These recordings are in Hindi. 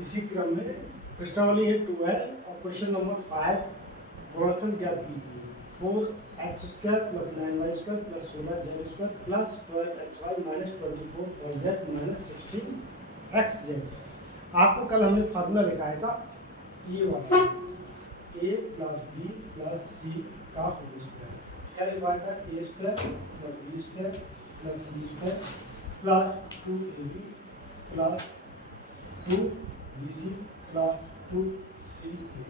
इसी क्रम में प्रश्नावली है 12 और क्वेश्चन नंबर 5 गुणनखंड ज्ञात कीजिए। 4x² + 9y² + 16z² + 12xy - 24z - 16xz। आपको कल हमने फार्मूला लिखाया था ये वाला a + b + c का होल स्क्वायर। क्या लिखवाया था? a² + b² + c² + 2ab + 2bc + 2ca।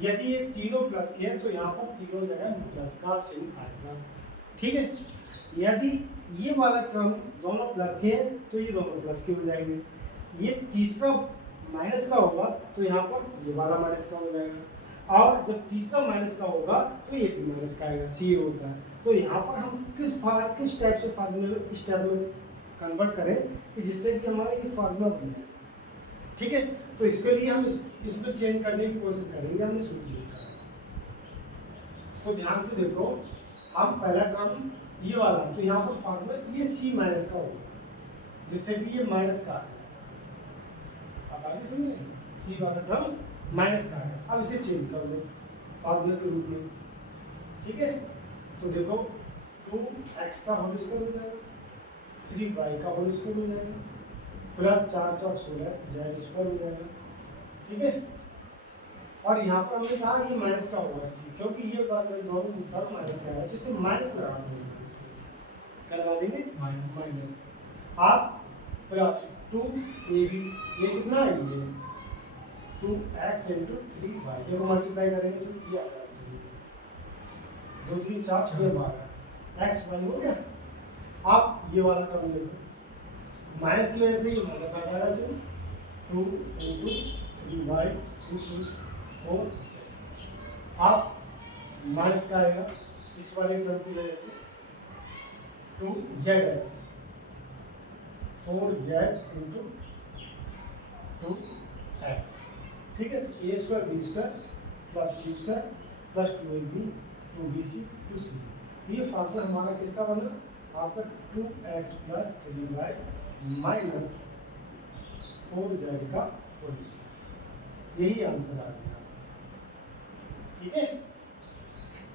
यदि ये तीनों प्लस के हैं तो यहाँ पर तीनों जगह प्लस का चिन्ह आएगा। ठीक है। यदि ये वाला टर्म दोनों प्लस के हैं तो ये दोनों प्लस के हो जाएंगे। ये तीसरा माइनस का होगा तो यहाँ पर ये वाला माइनस का हो जाएगा, और जब तीसरा माइनस का होगा तो ये भी माइनस का आएगा। सी होता है। तो यहाँ पर हम किस टाइप से फार्मूले में इस टाइप में कन्वर्ट करें कि जिससे कि हमारा ये फार्मूला बन जाए। ठीक है। तो इसके लिए हम इसमें चेंज करने की कोशिश करेंगे। हमने सूत्र लिखा है तो ध्यान से देखो, हम पहला टर्म ये वाला तो यहाँ पर फार्मूला ये सी माइनस का होगा जिससे कि ये माइनस का आ गया। आप आगे समझे? सी वाला टर्म माइनस का है। अब इसे चेंज कर लो फार्मूले के रूप में। ठीक है। तो देखो 2x का होल स्क्वायर हो जाएगा, 3y का होल स्क्वायर हो जाएगा, + 4 × 4 = 16 z² हो जाएगा। ठीक है। और यहाँ पर हमने कहा ये माइनस का होगा सी, क्योंकि ये दोनों टर्म माइनस का है तो इसे माइनस लगा देंगे। क्या लगा देंगे? माइनस। आप + 2ab, ये कितना है? ये 2x × 3y। देखो मल्टीप्लाई करेंगे तो ये आ जाएगा 2 3 4 6 12 x y हो गया। आप ये वाला टर्म देखो, माइनस की वजह से ये माइनस आ जाएगा। जो 2 × 3y × 4। आप माइनस का आएगा इस वाले टर्म की वजह से 2zx 4z × 2x। ठीक है। तो a² b² + c² + 2ab 2bc 2c। ये फार्मूला हमारा किसका बना? आपका 2x + 3y - 4z का होल स्क्वायर। यही आंसर आ गया। ठीक है।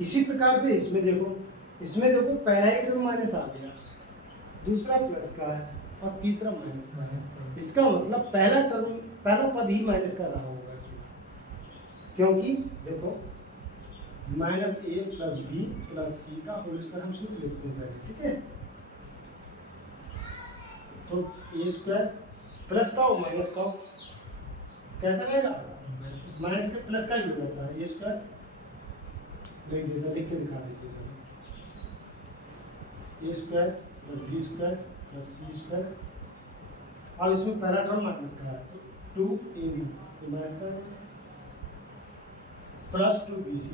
इसी प्रकार से इसमें देखो पहला ही टर्म माइनस आ गया, दूसरा प्लस का है और तीसरा माइनस का है। इसका मतलब पहला पद ही माइनस का रहा होगा इसमें, क्योंकि देखो -a + b + c का होल स्क्वायर हम सूत्र लिखते हैं पहले। ठीक है। तो a² प्लस का हो माइनस का हो कैसा रहेगा? माइनस के प्लस का ही हो जाता है। a² लिख के दिखा देते हैं। चलो a² + b² + c²। अब इसमें पहला टर्म माइनस का है तो 2ab तो माइनस का है, + 2bc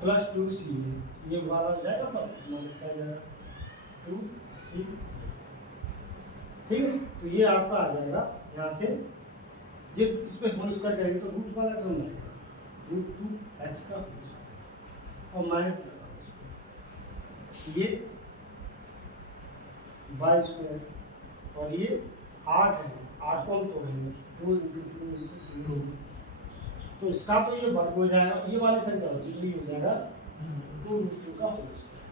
+ 2ca। ये वाला हो जाएगा पर माइनस का आ जाएगा 2c। ठीक है। तो ये आपका आ जाएगा यहाँ से। जब इसमें होल स्क्वायर करेंगे तो रूट वाला टर्म आएगा, √2x का होल स्क्वायर और माइनस लगा ये y² और ये 8 है। 8 को हम तोड़ेंगे 2 × 2 तो इसका तो ये वर्ग हो जाएगा, ये वाली संख्या बची हो जाएगा 2√2 का होल स्क्वायर।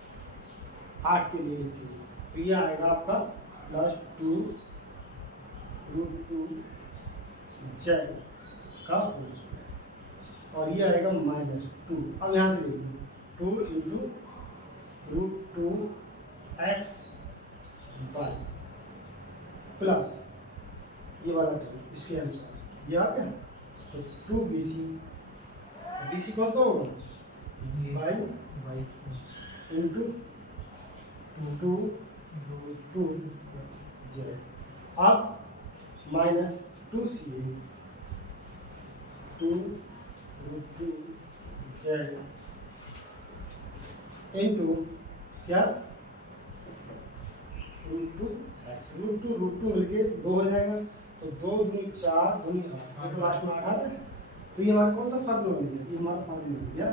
8 के लिए लिखिए तो ये आएगा आपका +2 √2 z का होल स्क्वायर और ये आएगा -2। अब यहाँ से देखिए 2 × √2x y प्लस ये वाला टर्म इसके अनुसार ये आ गया। तो 2bc, bc कौन सा होगा? y × 2√2z। अब -2ca 2√2z इनटू क्या? √2x। √2 मिलके 2 हो जाएगा तो 2 दूनी 4 दूनी 8 तो लास्ट में 8 आ रहा है। तो ये हमारा कौन सा फार्मूला मिल गया? ये हमारा फार्मूला मिल गया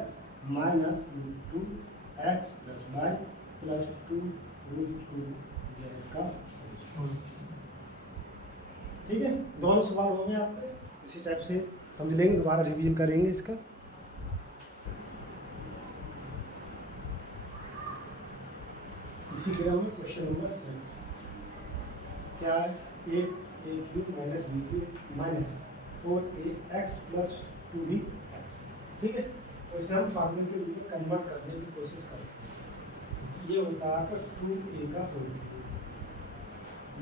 -√2x + y + 2√2z का। ठीक है। दोनों सवाल हो गए आपके, इसी टाइप से समझ लेंगे, दोबारा रिवीजन करेंगे इसका। इसी क्रम में क्वेश्चन नंबर 6 क्या है, a cube minus b cube minus 4ax plus 2bx। ठीक है, तो इसे हम फार्मूले के रूप में कन्वर्ट करने की कोशिश करते हैं। ये होता है आपका 2a का होल क्यूब,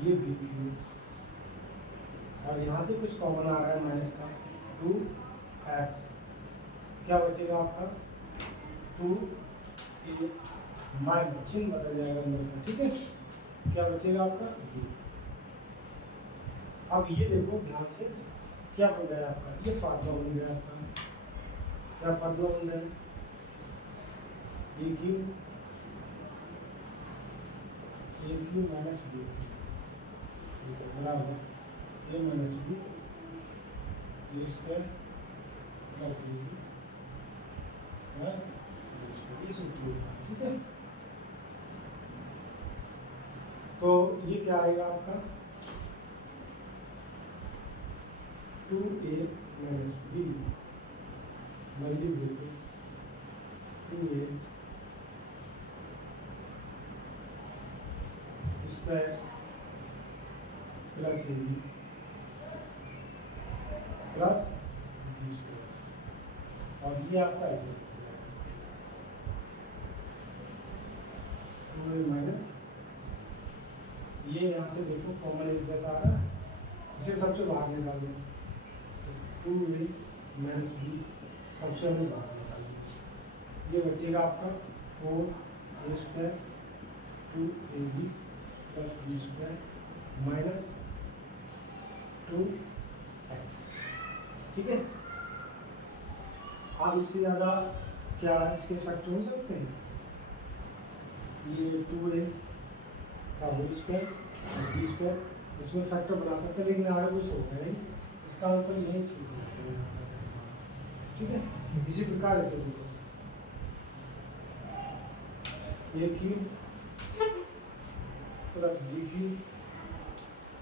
ये बी क्यूब, और यहाँ से कुछ कॉमन आ रहा है माइनस का 2x, क्या बचेगा आपका 2a माइनस, चिन्ह बदल जाएगा अंदर का। ठीक है, क्या बचेगा आपका b। अब ये देखो ध्यान से, क्या बन गया आपका, ये फार्मूला बन गया आपका। क्या फार्मूला बन रहा है, ए क्यू माइनस बी बराबर a minus b a square plus A B plus ये सूत्र होगा। ठीक है, तो ये क्या आएगा आपका 2a minus B multiply 2a square plus A B plus B square, और ये आपका ऐसे 2a माइनस, ये यहाँ से देखो कॉमन एक जैसा आ रहा है, इसे सबसे बाहर निकाल दो, तो 2a माइनस बी सबसे हमें बाहर निकाल दो, ये बचेगा आपका 4a square 2ab plus B square minus 2x। ठीक है, आप इससे ज़्यादा क्या इसके फैक्टर हो सकते हैं, ये 2a का होल स्क्वायर बी स्क्वायर, इसमें फैक्टर बना सकते हैं, लेकिन आगे कुछ होगा नहीं, इसका आंसर यही ठीक है। ठीक है, इसी प्रकार इसे देखो a cube plus B cube,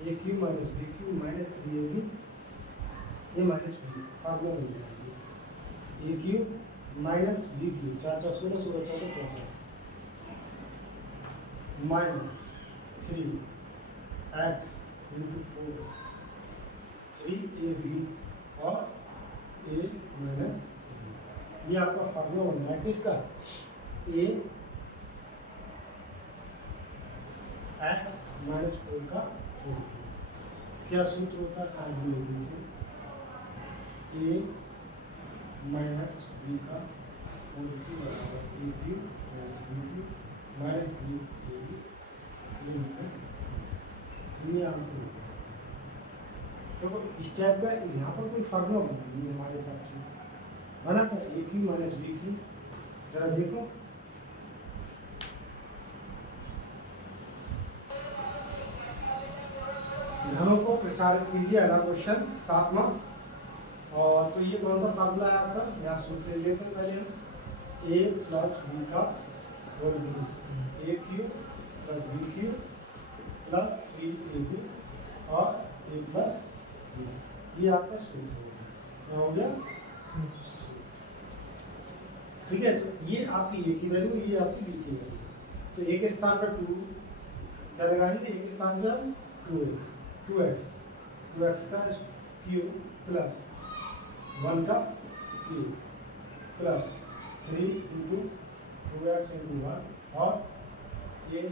a cube minus b cube minus 3ab ये माइनस बी, फार्मूला मिल जाएगी a cube minus b cube 4 4 16 16 14 14 minus 3x into 4 3ab और a माइनस, ये आपका फार्मूला बन रहा है किसका, a x माइनस 4 का होल क्यूब। क्या सूत्र होता है, साइड में लिख दीजिए, a माइनस b का होल क्यूब बराबर a cube minus b cube minus 3ab ये माइनस, ये आंसर होगा। देखो इस टाइप का यहाँ पर कोई फार्मूला बना नहीं है हमारे हिसाब से, बना था ए क्यू माइनस बी क्यू, जरा देखो घनों को प्रसारित कीजिए, अगला क्वेश्चन 7वां। और तो ये कौन सा फार्मूला है आपका, यहाँ सूत्र ले लेते हैं पहले हम, ए प्लस बी का whole cube, a cube plus b cube plus 3ab और a प्लस बी, ये आपका सूत्र हो गया। ठीक है, तो ये आपकी ए की वैल्यू, ये आपकी बी की वैल्यू, तो ए के स्थान पर 2 क्या लगाएंगे, ए के स्थान पर 2x का क्यूब प्लस 1 का cube plus 3 into 2x into 1 और ये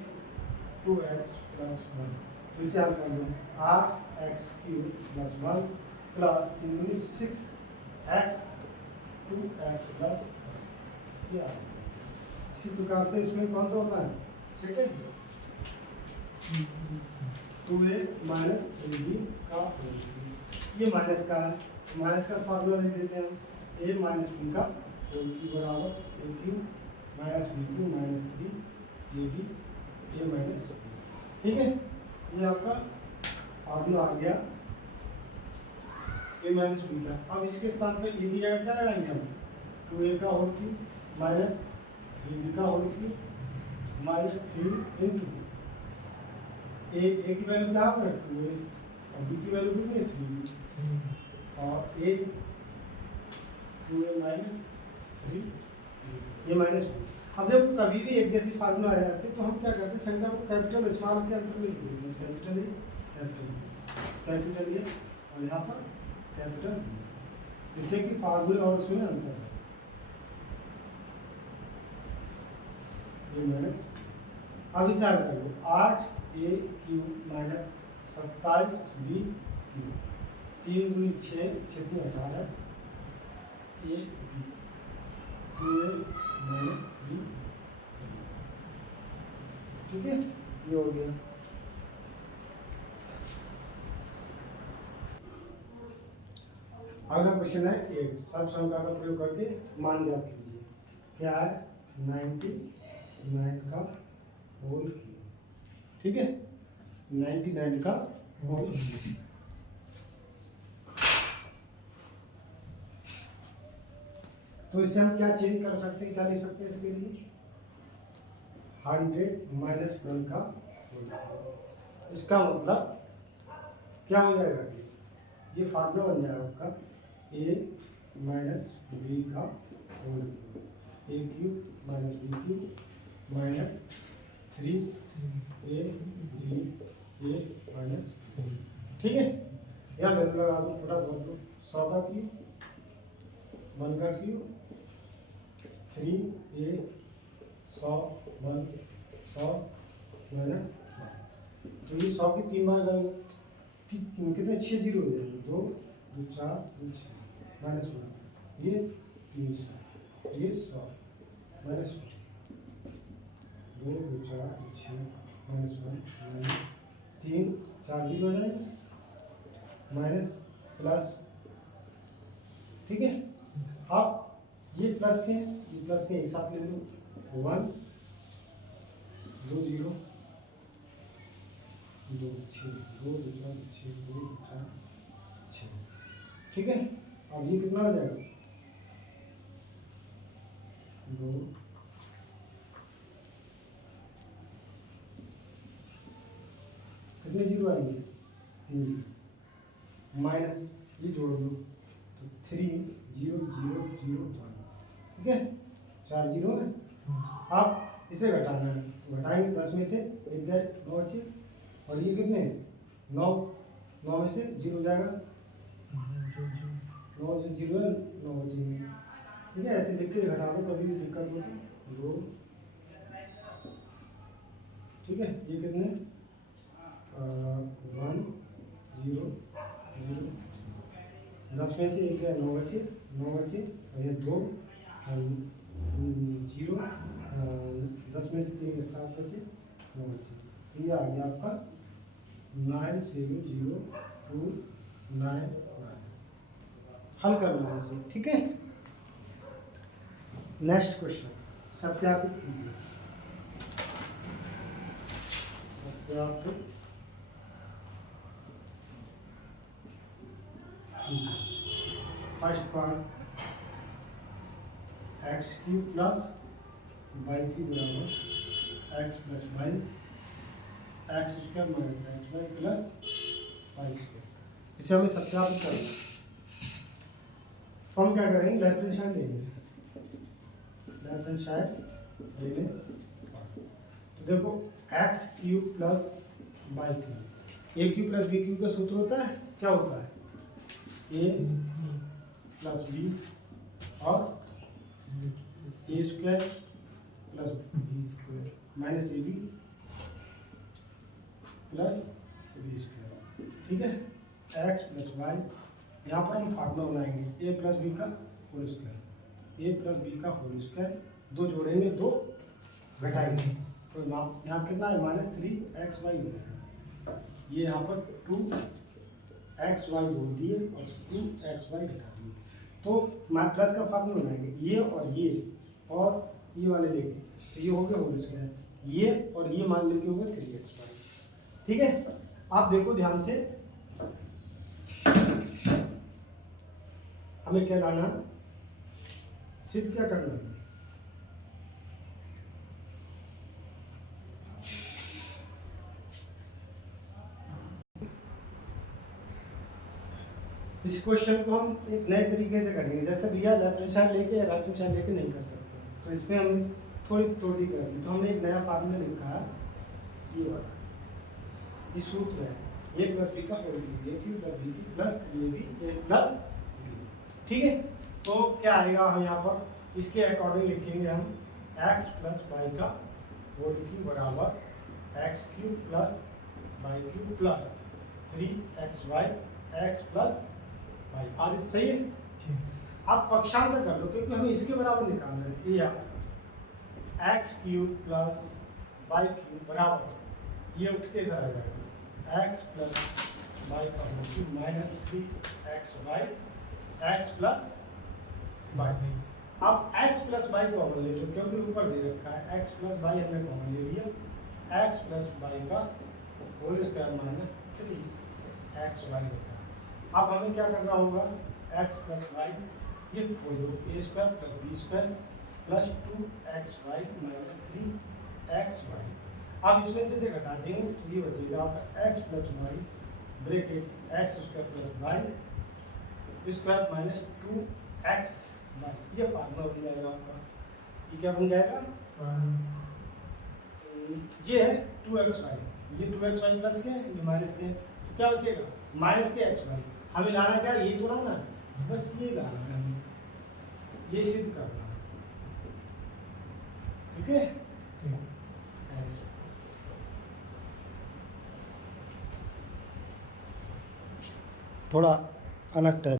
2x प्लस 1, तो इसे हल कर लो, 8x क्यूब प्लस 1 प्लस 3 दूनी 6x 2x प्लस 1, ये इसी प्रकार से इसमें कौन सा होता है, सेकेंड 2a माइनस 3b का होल क्यूब, ये माइनस का है, माइनस का फार्मूला लिख देते हैं हम, a माइनस b का होल क्यूब बराबर a cube minus b cube minus 3ab a minus b। ठीक है, ये आपका फार्मूला आ गया a माइनस b का। अब इसके स्थान पर a की जगह क्या लगाएंगे हम, 2a का होल क्यूब माइनस 3b का होल क्यूब माइनस 3 इंटू ए की वैल्यू क्या है 2a और बी की वैल्यू कितनी है 3 और ए 2a माइनस 3 ये -1। अब जब कभी भी एक जैसी फार्मूला आ जाती है तो हम क्या करते हैं संख्या को कैपिटल स्मॉल के अंतर में लिख देते हैं, कैपिटल ए और यहाँ पर कैपिटल बी, जिससे कि फार्मूले और उसमें अंतर है। ये माइनस, अब इसे हल कर लो 8a³ माइनस 27b³ 3 दूनी 6 6 18 a 2a माइनस 3, ठीक है ये हो गया। अगला क्वेश्चन है 8 सब संख्या का प्रयोग करके मान ज्ञात कीजिए। क्या है 99 का होल क्यूब, ठीक है 99 का होल क्यूब। तो इसे हम क्या चेंज कर सकते हैं, क्या लिख सकते हैं इसके लिए 100 माइनस 1 का होल क्यूब। इसका मतलब क्या हो जाएगा कि ये फार्मूला बन जाएगा आपका a माइनस बी का whole cube, a³ minus b³ minus 3a b minus, ठीक है। यहाँ वैल्यू लगा दो फटाफट दो 100 का क्यूब 1 का क्यूब 3a 100 1 100 माइनस, तो ये 100 की 3 बार कितने 6 जीरो हो जाएंगे 2 2 4 2 6 माइनस 1, ये 300 ये 100 माइनस 2 2 4 2 6 माइनस 1 माइनस 3 4 जीरो हो जाएंगे माइनस प्लस, ठीक है। अब ये प्लस के एक साथ ले लो 1 2 0 2 6 2 2 4 6 2 2 4 6, ठीक है। अब ये कितना हो जाएगा 2 कितने जीरो आएंगे 3 माइनस ये जोड़ दो तो 3 0 0 0 1, ठीक है 4 जीरो है। अब इसे घटाना है तो घटाएंगे 10 में से एक गए 9 बचे और ये कितने 9 9 में से 0 जाएगा 9 जीरो है 9 बचेंगे, ठीक है। ऐसे लिख के घटा लो कभी भी दिक्कत हो तो 2, ठीक है। ये कितने 1 0 0, 10 में से एक गया 9 बचे और ये 2 0 10 में से 3 के 7 बचे 9 बचे, तो ये आ गया आपका 97029। हल करना है इसे, ठीक है। नेक्स्ट क्वेश्चन सत्यापित कीजिए, सत्यापित first part x³ plus y³ बराबर x plus Y x² minus xy plus y², इसे हमें सत्यापित करना है। तो हम क्या करेंगे लेफ्ट हैंड साइड लेंगे, लेफ्ट हैंड साइड लेंगे तो देखो x³ plus y³, a³ plus b³ का सूत्र होता है क्या होता है a प्लस b और a² plus b² minus ab plus b², ठीक है। x प्लस वाई, यहाँ पर हम फार्मूला बनाएंगे a प्लस बी का होल स्क्वायर, दो जोड़ेंगे 2 घटाएंगे तो यहाँ कितना है -3xy हो जाएगा। ये यहाँ पर 2xy जोड़ दिए और 2xy घटा दिए, तो प्लस का फार्मूला बनाएंगे ये वाले लेंगे तो ये हो गया होल स्क्वायर, ये और ये मान लेके हो गया 3xy, ठीक है। आप देखो ध्यान से हमें क्या लाना सिद्ध क्या करना है, इस क्वेश्चन को हम एक नए तरीके से करेंगे, जैसे भैया लेफ्ट हैंड साइड लेके राइट हैंड साइड लेके नहीं कर सकते, तो इसमें हमने थोड़ी त्रुटि कर दी, तो हमने एक नया फार्मूला लिखा है ये वाला, ये सूत्र है a प्लस बी का whole cube, a cube plus B cube plus 3ab a plus b, ठीक है। तो क्या आएगा, हम यहाँ पर इसके अकॉर्डिंग लिखेंगे हम x प्लस वाई का होल क्यूब बराबर X cube plus Y cube plus 3xy x plus Y, आदि सही है। आप पक्षांतर कर लो क्योंकि हमें इसके बराबर निकालना है, ये X cube plus Y cube बराबर ये उठ के इधर आ जाएगा एक्स प्लस वाई का whole cube minus 3xy X plus Y. आप x प्लस वाई कॉमन ले लो क्योंकि ऊपर दे रखा है, x प्लस वाई हमने कॉमन ले लिया, x प्लस वाई का होल स्क्वायर माइनस 3xy बचा। अब हमें क्या करना होगा, x प्लस वाई ये खोल दो, a square plus B square plus 2xy minus 3xy। अब इसमें से घटा देंगे तो ये बचेगा आपका x plus Y bracket X square plus Y square minus 2x Y, ये फार्मूला बन जाएगा आपका। ये क्या बन जाएगा, ये है 2xy, ये 2xy प्लस के ये माइनस के, तो क्या बचेगा माइनस के xy। हमें लाना क्या, ये तो ना, बस ये लाना है हमें, ये सिद्ध करना है, ठीक है। थोड़ा अलग टाइप